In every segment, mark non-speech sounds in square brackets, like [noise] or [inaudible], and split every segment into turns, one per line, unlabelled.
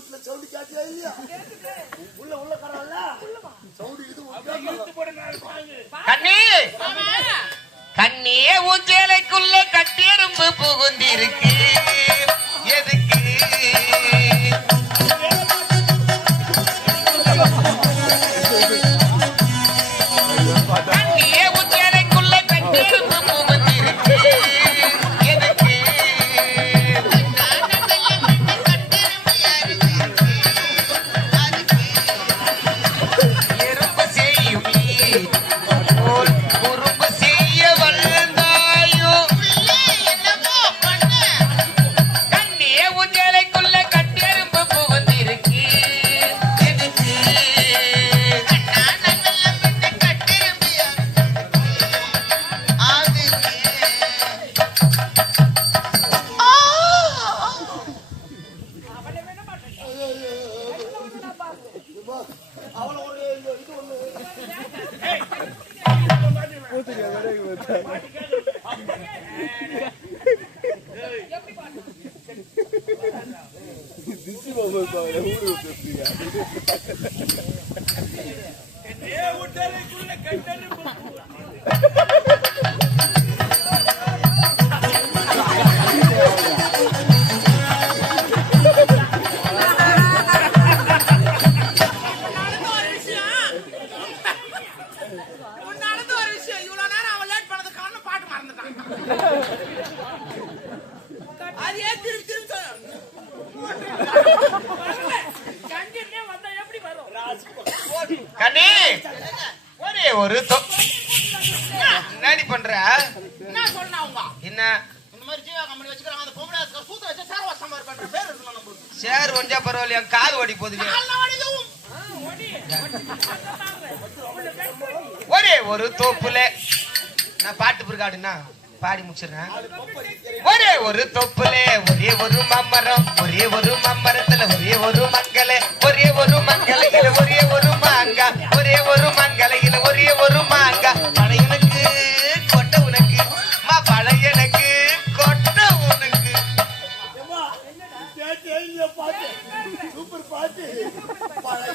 வீட்டுல சவுண்டு காட்டியா இல்லையா? உள்ள உள்ள கரால சவுண்டு இது
கண்ணி! கண்ணே ஊஞ்சலைக்குள்ள கட்டெரும்பு புகுந்திருக்கு.
ஒரே
ஒரு
தொ- என்னடி பண்ற?
என்ன? சொல்லணும் அவங்க
என்ன
இந்த மாதிரி ஜீவா கம்பெனி வச்சுக்கிறாங்க அந்த பொம்பளை சூத்த வச்சு சேர வசமா பண்ற பேர் நம்மளுக்கு
சேர் காது ஓடி போகுது ஒரே ஒரு தோப்புல. நான் பாட்டு பிற்காடுனா பாடி முடிச்சிடுறேன். ஒரே ஒரு தொப்புலே ஒரே ஒரு மம்மரம் ஒரே ஒரு மம்மரத்துல ஒரே ஒரு மங்கல ஒரே ஒரு மங்கலையில ஒரே ஒரு மாங்கா ஒரே ஒரு மங்கலையில ஒரே ஒரு மாங்கா. பழையனுக்கு கொட்ட உனக்கு மா பழையனுக்கு கொட்ட உனக்கு.
சூப்பர் பாட்டு. பழைய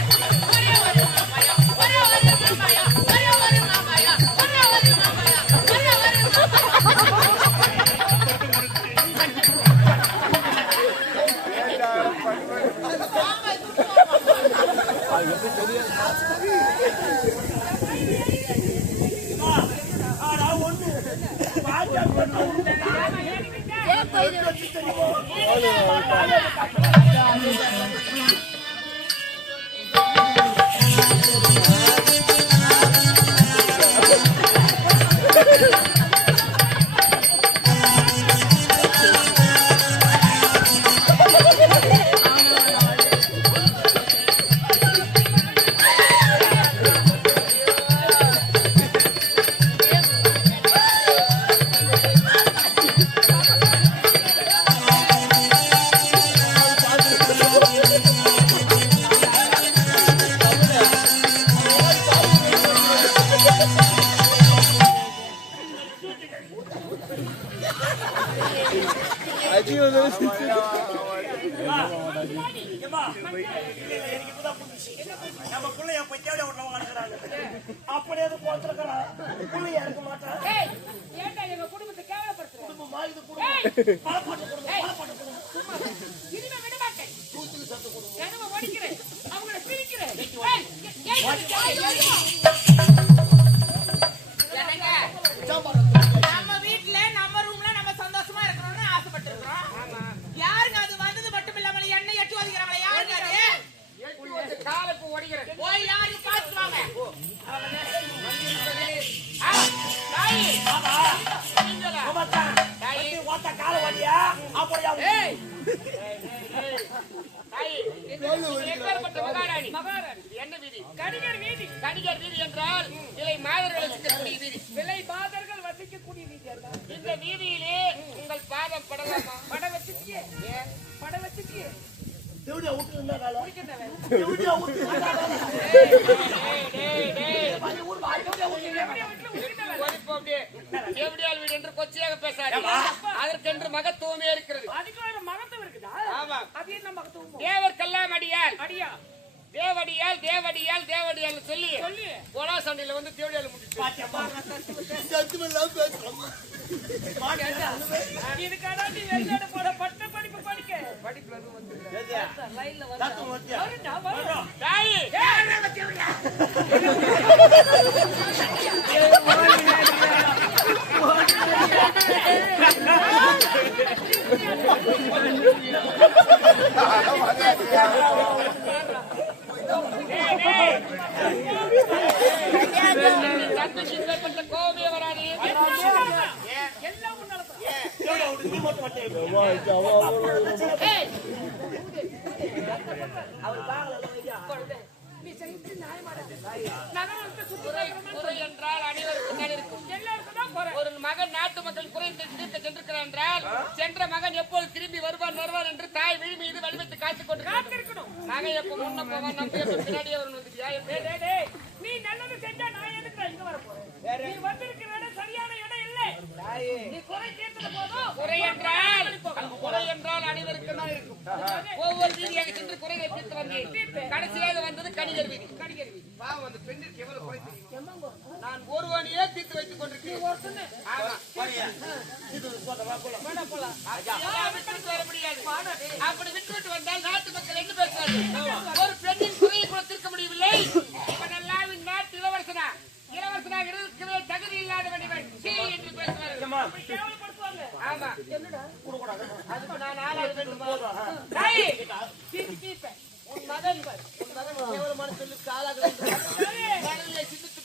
நம்ம
வீட்டுல நம்ம ரூம்ல நம்ம சந்தோஷமா இருக்கணும்னு ஆசைப்பட்டு
இருக்கிறோம் யாருங்க
அது வந்தது மட்டும் இல்லாம என்ன
எட்டு ஒதுக்கிறாங்களே யாருங்க அது காலுக்கு
போய் யாரு பாத்துவாங்க கால
வண்டியா அப்படியா பட்டத்து மகாராணி.
என்ன
வீதி? என்று கொச்சையாக பேசாது அதற்கென்று மகத்துவமே இருக்கிறது.
அதுக்கு மகத்துவம்
தேவர்க்கெல்லாம் அடியால்
அடியா?
தேவடியால் தேவடியால் தேவடியால் சொல்லி
சொல்லி.
கோலா சண்டையில வந்து தேவடியால் முடிச்சு.
இதுக்காடா நீ வெளிநாடு போற? பட்ட படிப்பு படிக்க.
தாயி!
உன்னாலதான்
தேவடியா மட்டும் வட்டே.
நீ செய்து நியாயமாடா நகரத்தை
என்றால் அனைவருக்கும் தான் இருக்கும்.
எல்லாருக்கும் தான் குறை.
ஒரு மகன் நாட்டு மக்கள் குறை சென்றிருக்கிறார் என்றால் சென்ற மகன் எப்போது திரும்பி வருவான் வருவான் என்று தாய் விழி மீது வலிமைத்து காத்துக் கொண்டு
காத்திருக்கணும்.
மகன் எப்ப முன்ன போவான் பின்னாடியே வரணும்
நீ நல்லது செஞ்சா நான் எதுக்கு இங்க வர போறேன் நீ வந்திருக்கிற இடம் சரியான இடம் இல்லை நீ குறை
என்றால் குறை என்றால் அனைவருக்கும் தான் இருக்கும். ஒவ்வொரு வீதியாக சென்று குறைகளை தீர்த்து வந்தேன். கடைசியாக வந்தது கணிகர் வீதி. கணிகர் வீதி. பாவம் அந்த பெண்ணிற்கு எவ்வளவு குறை நான் ஒருவனையே தீர்த்து வைத்துக் கொண்டிருக்கிறேன். ஆமா. முடியாது. அப்படி விட்டுவிட்டு வந்தால் நாட்டு மக்கள் என்ன பேசுவார்கள் ஒரு பெண்ணின் குறையை கூட தீர்க்க முடியவில்லை இவனெல்லாம் இந்நாட்டு இளவரசனா இளவரசனாக இருக்கவே தகுதி இல்லாதவன் இவன் சீ என்று பேசுவார்கள்
ஏம்மா,
கேவலப்படுத்துவாங்க
ஆமா அதுக்கு நான் ஆளாக வேண்டும்
டேய், சீ- சீப்பேன்.
உன் மகன் உன் மகன் கேவலமான சொல்லுக்கு ஆளாக வேண்டும் மனதிலே சிந்தித்து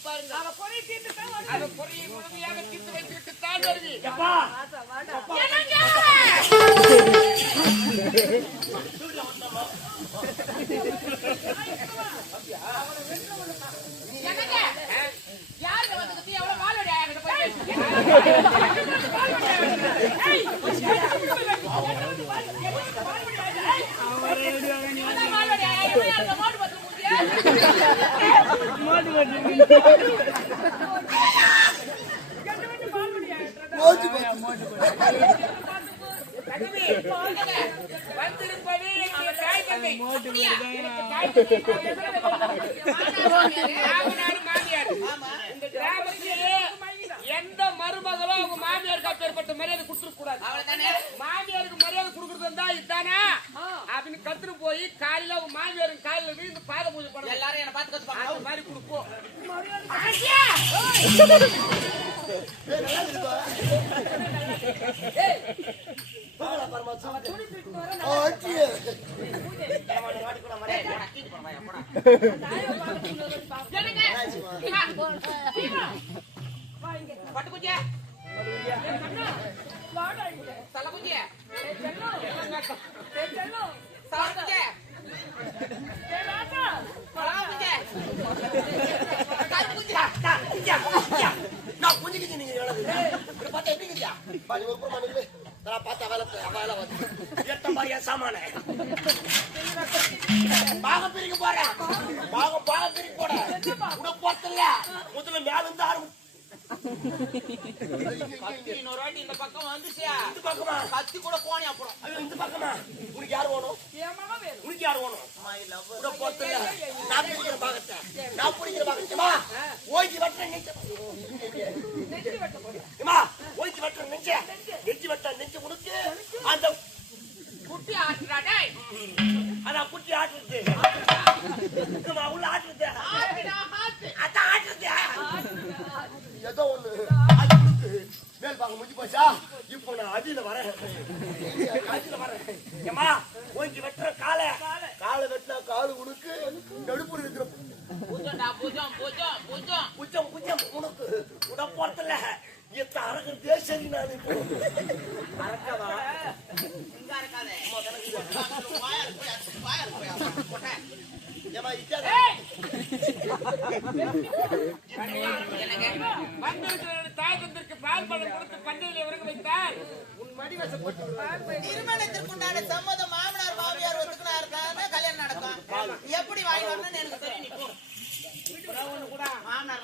பாருங்க
அவன் குறை தீர்த்து தான் வந்து
அவன் பொறியை முழுமையாக தீர்த்து வைத்துவிட்டு தான் வருவி
எப்பா?
என்னங்க? யாருங்க வந்துக்கிட்டு எவ்வளவு மாலோடி ஆகிட்ட போய் பேசுறீங்க? அதான் மாலோடி ஆகிட்ட போய் அந்த மாடு பத்து முடியாது
வந்திருப்பது என்னுடைய தாய் தந்தை எனக்கு தாய் தந்தை மாமனார் மாமியார் இந்த கிராமத்திலே எந்த மருமகளும் அவங்க மாமியாருக்கு அப்பேற்பட்ட மரியாதை கொடுத்துருக்க கூடாது மாமியாருக்கு மரியாதை கொடுக்கறது வந்தா இதுதானா அப்படின்னு கத்துட்டு போய் காலையில அவங்க மாமியாருக்கு காலையில விழுந்து பாத பூஜை பண்ண எல்லாரும் என்ன பார்த்து கத்துப்பாங்க அந்த மாதிரி கொடுப்போம்
ஆச்சி.
பட்டு
வாடா இங்க.
தலக்குச்சியா
ஏய், செல்லம்.
நான் புரிஞ்சுக்கிச்சு நீங்க பார்த்தா எப்படி பாதி நான் வந்து. பாகம் பிரிக்க போறேன். பாகம், பாகம் பிரிக்க போறேன். உனக்கு முதல்ல மேல இருந்து
இன்னொரு வாட்டி இந்த பக்கம் வந்துச்சியா
இந்த பக்கமா?
கத்தி கூட போனே அப்புறம்
ஐயோ, இந்த பக்கமா? உனக்கு யார் வேணும்?
வேணும்.
உனக்கு யார் வேணும்? நான் பிடிக்கிற பாகத்தை. நான் பிடிக்கிற பாகத்தையுமா? ஓய்ச்சி வெட்டுறேன் நெஞ்சு ஓய்ச்சி வெட்டுறேன் நெஞ்ச. நெஞ்சு வெட்டுறேன் நெஞ்சு உனக்கு. அந்த
குட்டி ஆட்டுறா டேய்
அதான் குட்டி ஆட்டுறது ஏம்மா, உள்ள ஆட்டுறது
ஆட்டுடா ஆட்டு.
அதான் ஆட்டுறது ஏதோ ஒண்ணு. அது உனக்கு. மேல் பாகம் முடிஞ்சு போச்சா? இப்போ நான் அடியில வரேன். அடியில வரேன். ஏம்மா ஓய்ச்சி வெட்டுற காலை. காலை. வெட்டினா காலு உனக்கு நடுப்புற இருக்கிற
பூஜம் பூஜம் பூஜம்.
குச்சம் குச்சம் உனக்கு. உட போட்டல
தாய் தந்திருக்கு பால் கொடுத்து பண்ணையில் இவருக்கு உன்
மடி வசம் திருமணத்திற்கு உண்டான சம்மதம் மாமனார் மாமியார் ஒத்துக்கினார் கல்யாணம் நடக்கும். எப்படி வாங்கி வரணும்னு எனக்கு தெரியும் நீ போ.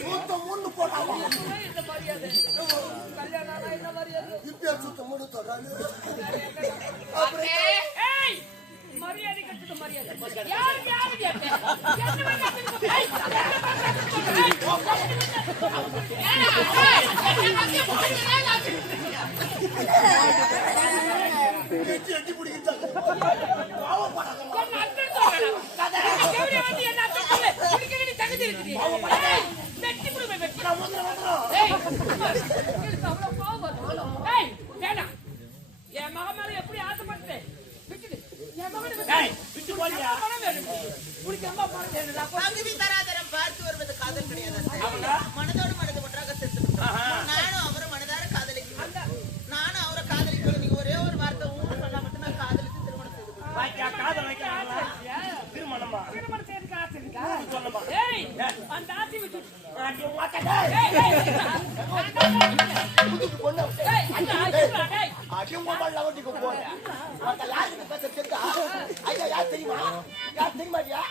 சூத்த மூணு போடா
இப்ப சூத்த மூணு தொடராது
மரியாதை கட்டுது மரியாதை யாரு யாரு கேட்டேன் உனக்கு அம்மா
போறது பார்த்து வருவது காதல் கிடையாது நீங்க
மல்ல ஓட்டிக்கு போற மத்த யாருக்கு பேச தெரியா ஐயா யார் தெரியுமா யார் தெரியுமாடியா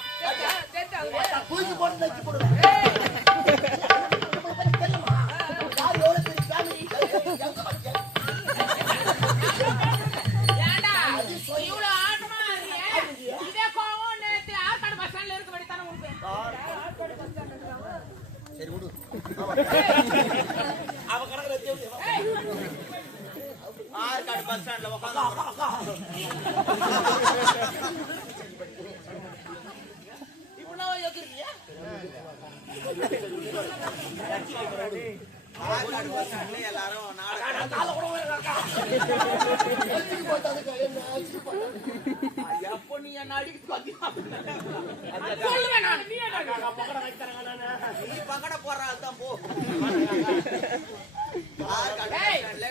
தூக்கி போட்டு நச்சு போடுவேன்
எப்போ நீ என்ன அடிக்க
சொல்லுவேன் நான்.
நீ பக்கட வைத்தரங்க
நீ பக்கட போற அதுதான்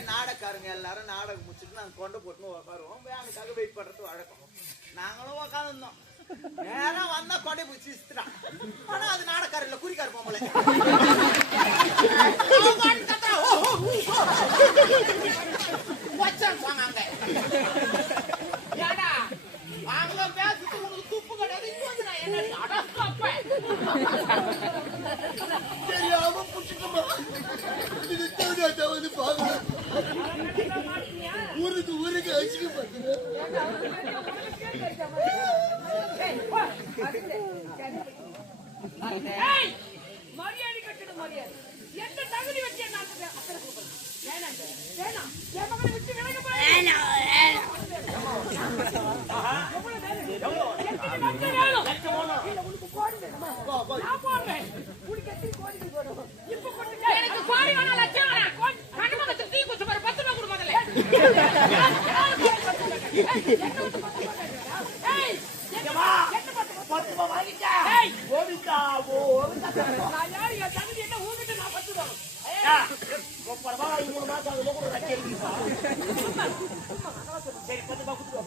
நாடக்காரங்க எல்லாரும் நாடகம் முடிச்சுட்டு நாங்க கொண்டு போட்டுன்னு உட்காருவோம் வேலைக்காக வெயிட் பண்றது வழக்கம். நாங்களும் உட்காந்துருந்தோம் நேரம் வந்தா கொடை பிடிச்சி இஸ்துறான் ஆனா அது நாடக்காரர் இல்ல குறிக்கார் போம்பளை. [laughs]
தெரியாம
புடிச்சிட்டோமா மரியாதை கட்டணும் மரியாதை. எந்த தகுதி வச்சு என்ன அத்தனை
எனக்கு கோடி வேணும் லட்சம் வேணாம் கண்ணு தீ குச்சு பாரு பத்து ரூபா கொடு முதல்ல
வாங்கிட்டா சரி பத்து ரூபாய்
கொடுத்துருவா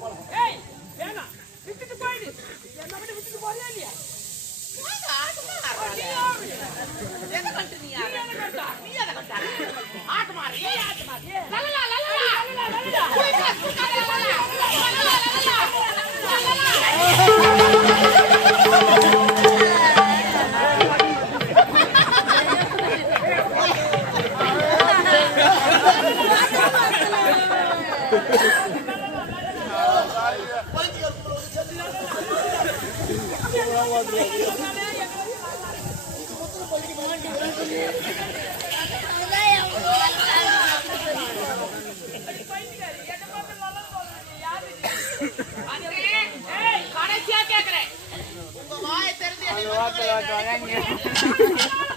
क्या क्या करें [laughs]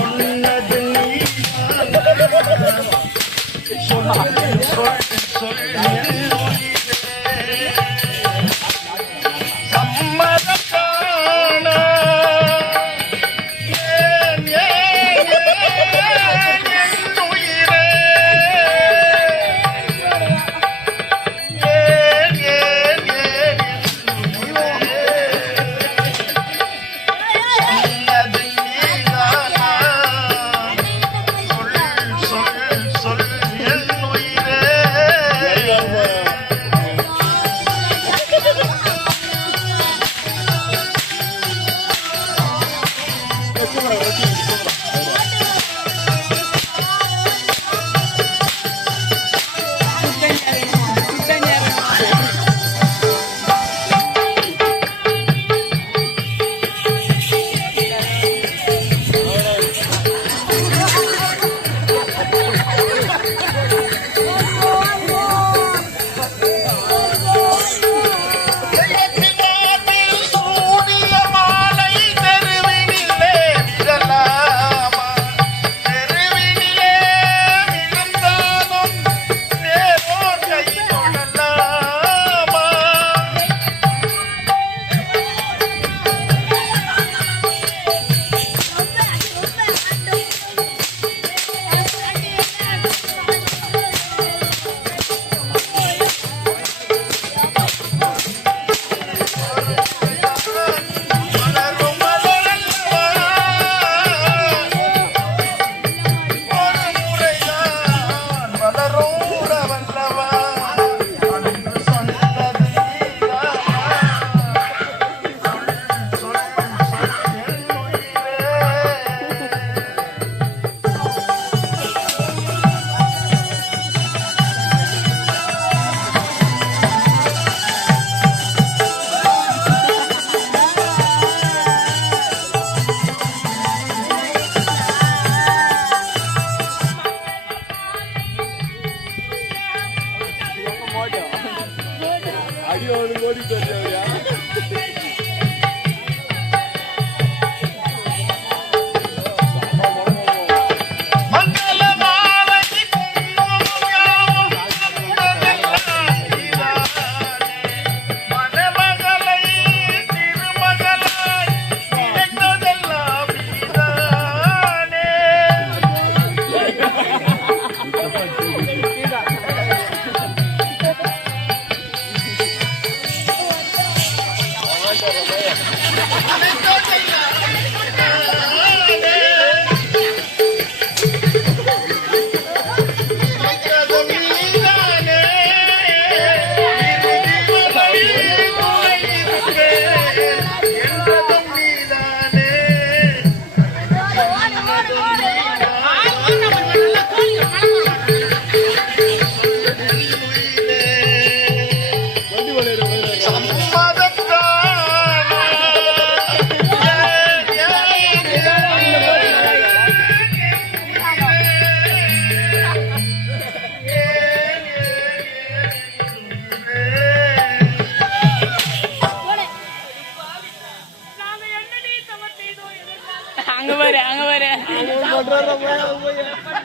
Yeah.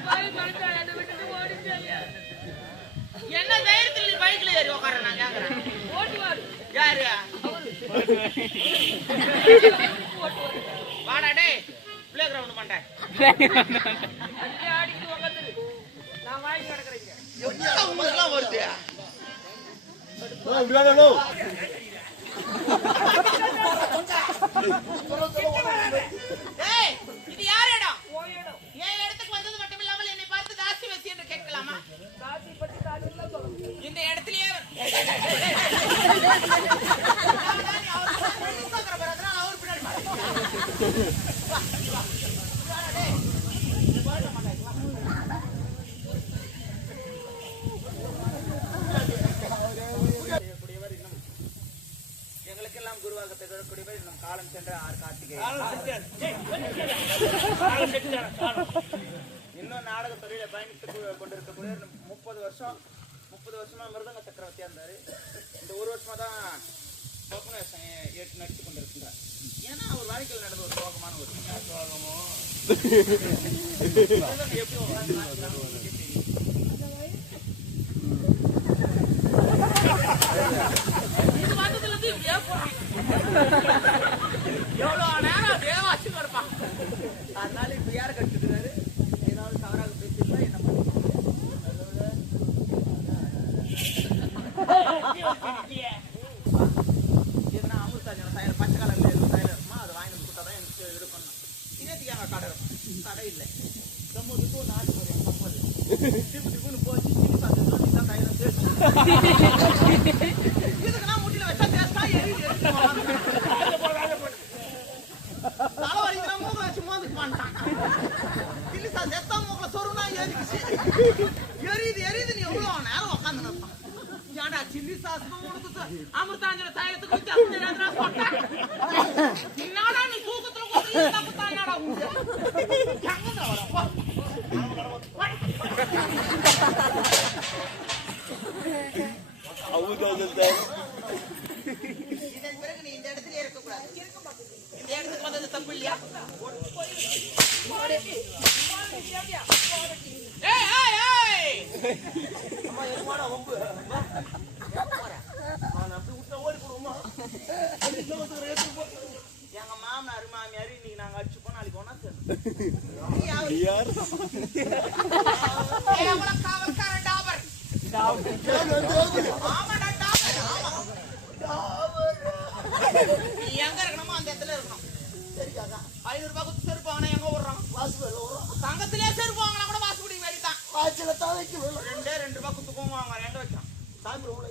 பாய் மனுஷா என்னை விட்டுட்டு ஓடிட்டாயா
என்ன தைரியத்துல நீ பைக்ல ஏறி உட்கார நான் கேக்குறேன். யாரு? வாடா டேய். பிளே கிரவுண்ட் மாட்டேன்
அங்கே நான் வாங்கி கிடக்குறீங்க
முதல்ல வருது இது யார் இடம்? என் இடத்துக்கு வந்தது மட்டும் இல்லாமல் என்னை பார்த்து தாசி வசி என்று கேட்கலாமா? இந்த இடத்துலயே அவர் பின்னாடி பாரு. எங்களுக்கெல்லாம் குருவாக திகழக்கூடியவர் இன்னும் காலம் சென்ற ஆர் கார்த்திகை இன்னும் நாடக துறையில பயணித்து கொண்டிருக்கக்கூடிய முப்பது வருஷம் முப்பது வருஷமா மிருதங்க சக்கரவர்த்தியா இருந்தாரு. இந்த ஒரு வருஷமா தான் ஏ- ஏற்று நடித்து கொண்டிருக்கின்றார் ஏன்னா அவர் வாழ்க்கையில் நடந்த ஒரு சோகமான ஒரு சோகமோ? எப்படி உட்கார்ந்து நாட்டுறாங்க உங்களுக்கே தெரியும்.
இது
எவ்வளவு நேரம் அப்படியே வச்சு கொடுப்பான் அதனால இப்ப யார கட்டுக்கிறாரு ஏதாவது தவறாக பேசியிருந்தா என்ன இதுனா அமிர்தாஞ்சன தயார் பச்சை கலர்ல தயார் இருக்குமா அதை வாங்கி கொடுத்தா தான் எனக்கு இது பண்ணணும் இன்னத்துக்கு எங்க கடை இருக்கும் கடை இல்லை தொம்பதுக்கு ஒரு நாலு ஒரு கப்பல் திப்பு திப்புன்னு போச்சு திப்பு சாப்பிட்டு தான் தயார் இதுக்குன்னா முட்டில வச்சா தேசா எரி தலை வலிக்கிற மூக்க வச்சு மோந்துக்கு மாட்டான் தில்லி சார் செத்தா மூக்கல சொருனா எரிக்குச்சு எரியுது எரியுது நீ எவ்வளவு நேரம் உட்காந்து நிற்பான் ஏன்டா சில்லி சாஸ்க்கும் உனக்கு ச- அமிர்தாஞ்சன தைலத்துக்கு வித்தியாசம் தெரியாதுடா சொட்டா. என்னடா நீ தூக்கத்துல கொண்டு இந்த தப்பு தானடா உனக்கு? இதன் பிறகு நீ இந்த இடத்துல இருக்க கூடாது இந்த இடத்துக்கு வந்தது தப்பு இல்லையா ஏய், ஏய், ஏய்!
அம்மா எருமாடா வம்பு நான் அப்படி விட்டா ஓடி போடுவோமா
எங்க மாமனார் மாமியார் இன்னைக்கு நாங்க அடிச்சுப்போம் நாளைக்கு ஒன்னா சேர்ந்து யார் எங்க இருக்கணுமோ அந்த இடத்துல இருக்கணும். ஐநூறு ரூபாய் கொடுத்து செருப்பு வாங்கினா எங்க விடுறான் தங்கத்திலே செருப்பு வாங்கினா கூட வாசுபடி வேலை தான்.
காய்ச்சல தான் வைக்க
ரெண்டே ரெண்டு ரூபாய் கொடுத்து வாங்க. எங்க வைக்கிறான்
சாமி உங்களை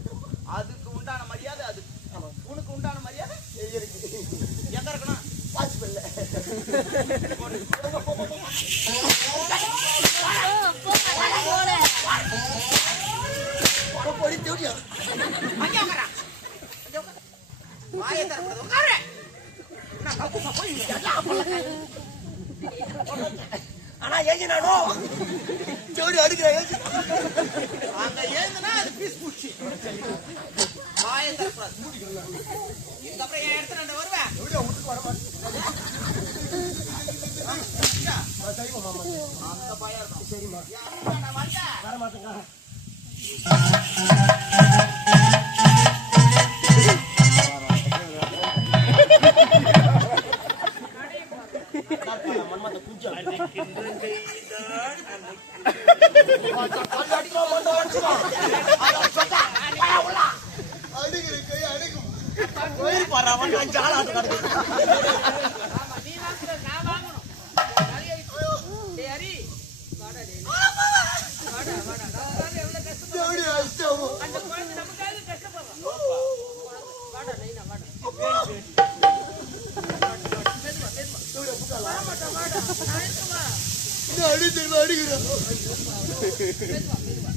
அதுக்கு உண்டான மரியாதை அது உனக்கு உண்டான மரியாதை
இருக்கு
எங்க இருக்கணும்
வாசிப்பில்லை
நான்
ஆனா ஏஞ்சி நானும் தேடி அடிக்கிறேன் ஏஞ்சி
அங்க ஏந்துனா அது பீஸ் பூச்சி வாயை திறக்கூடாது. இதுக்கப்புறம் என் இடத்துல நான் வருவேன்
எப்படியா வீட்டுக்கு வர மாட்டேன்
அந்த பயம் இருக்கும்
சரிம்மா வர மாட்டேங்க மன்மத அடிக்கிற அடிக்கும். போயிரு பாரு அவன் நான் ஜாலாட்டு கிடக்கு ไม่
หวังไม่หวัง